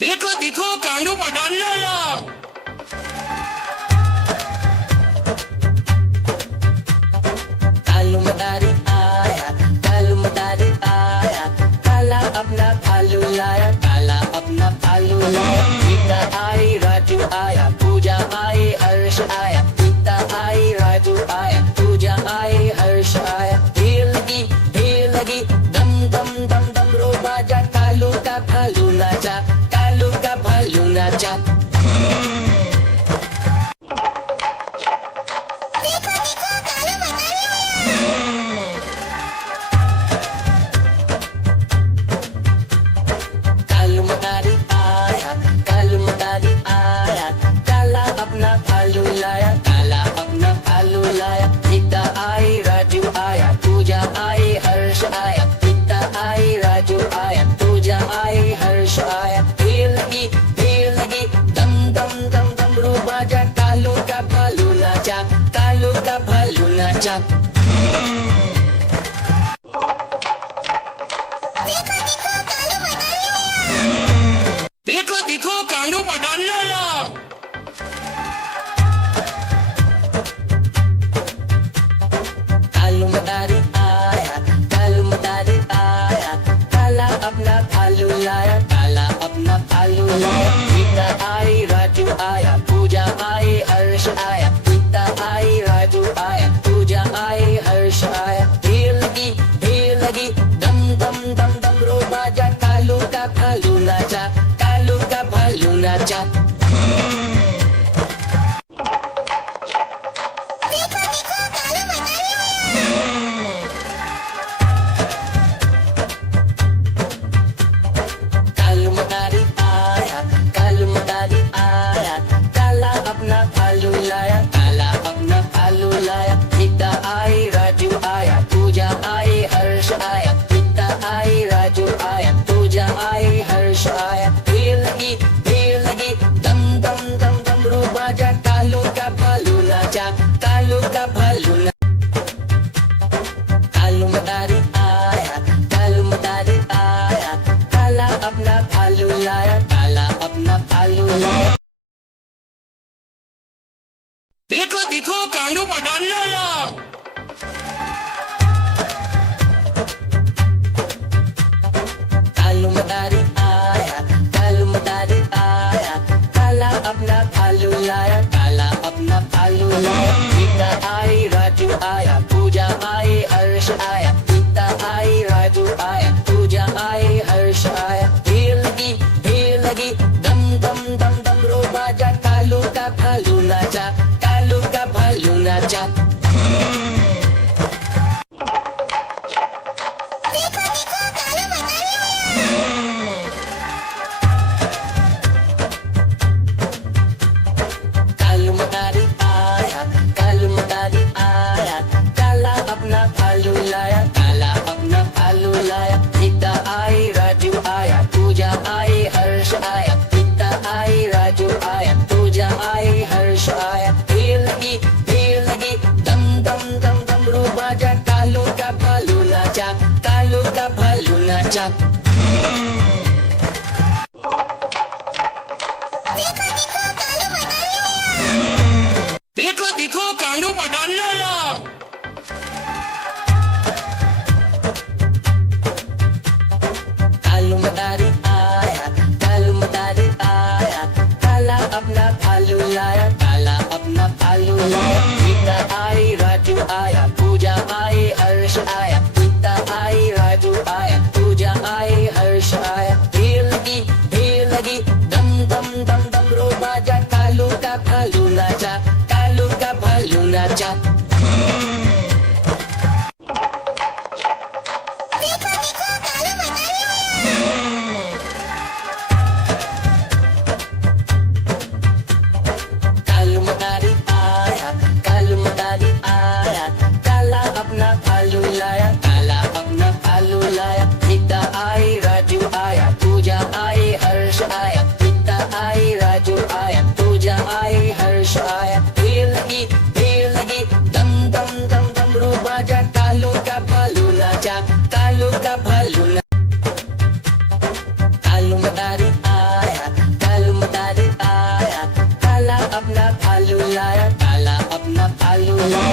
देखो देखो कांडू पठान लाला। कालू मदारी आया, कालू मदारी आया, काला अपना भालू लाया, काला अपना भालू लाया। गीता आई, राजू आया, पूजा आई, हर्ष आया। गीता आई, राजू आया, पूजा आई, हर्ष आया। भीड़ लगी, दम दम दम दम रो बाजा। कालू का भालू नाचा, कालू का भालू नाचा। कालू मदारी आया, कालू मदारी आया, काला अपना भालू लाया, काला अपना भालू लाया। गीता आई, राजू आया, पूजा आई, हर्ष आया। गीता आई, राजू आया, पूजा आई, हर्ष आया। भीड़ लगी, दम दम दम दम रो बाजा। कालू का भालू नाचा, कालू का भालू नाचा। देखो देखो कांडू पठान लाला। कालू मदारी आया, कालू मदारी आया, काला अपना भालू लाया, काला अपना भालू लाया। गीता आई, राजू आया, पूजा आई, हर्ष आया। गीता आई, राजू आया, पूजा आई, हर्ष आया। भीड़ लगी, दम दम दम दम रो बाजा। कालू का भालू नाचा, कालू का भालू नाचा। कालू मदारी आया, कालू मदारी आया, काला अपना भालू लाया, काला अपना भालू लाया। गीता आई, राजू आया, पूजा आई, हर्ष आया। गीता आई, राजू आया, पूजा आई, हर्ष आया। भीड़ लगी, दम दम दम दम रो बाजा। कालू का भालू नाचा, कालू का भालू नाचा। कालू मदारी आया, कालू मदारी आया, काला अपना भालू लाया, काला अपना भालू लाया। देखो देखो कांडू पठान लाला। कालू मदारी आया, कालू मदारी आया, काला अपना भालू लाया, काला अपना भालू लाया। गीता आई, राजू आया, पूजा आई, हर्ष आया। गीता आई, राजू आया, पूजा आई, हर्ष आया। भीड़ लगी, दम दम दम दम रो बाजा। कालू का भालू नाचा, कालू का भालू नाचा। कालू मदारी आया, कालू मदारी आया, काला अपना भालू लाया, काला अपना भालू लाया। गीता आई, राजू आया, पूजा आई, हर्ष आया। गीता आई, राजू आया, पूजा आई, हर्ष आया। भीड़ लगी, दम दम दम दम रो बाजा। कालू का भालू नाचा, कालू का भालू नाचा। देखो देखो कांडू पठान लाला। कालू मदारी आया, कालू मदारी आया, काला अपना भालू लाया, काला अपना भालू लाया। गीता आई, राजू आया, पूजा आई, हर्ष आया। गीता आई, राजू आया, पूजा आई, हर्ष आया। भीड़ लगी, दम दम दम दम रो बाजा। कालू का भालू नाचा, कालू का भालू नाचा। लाया, काला अपना भालू लाया।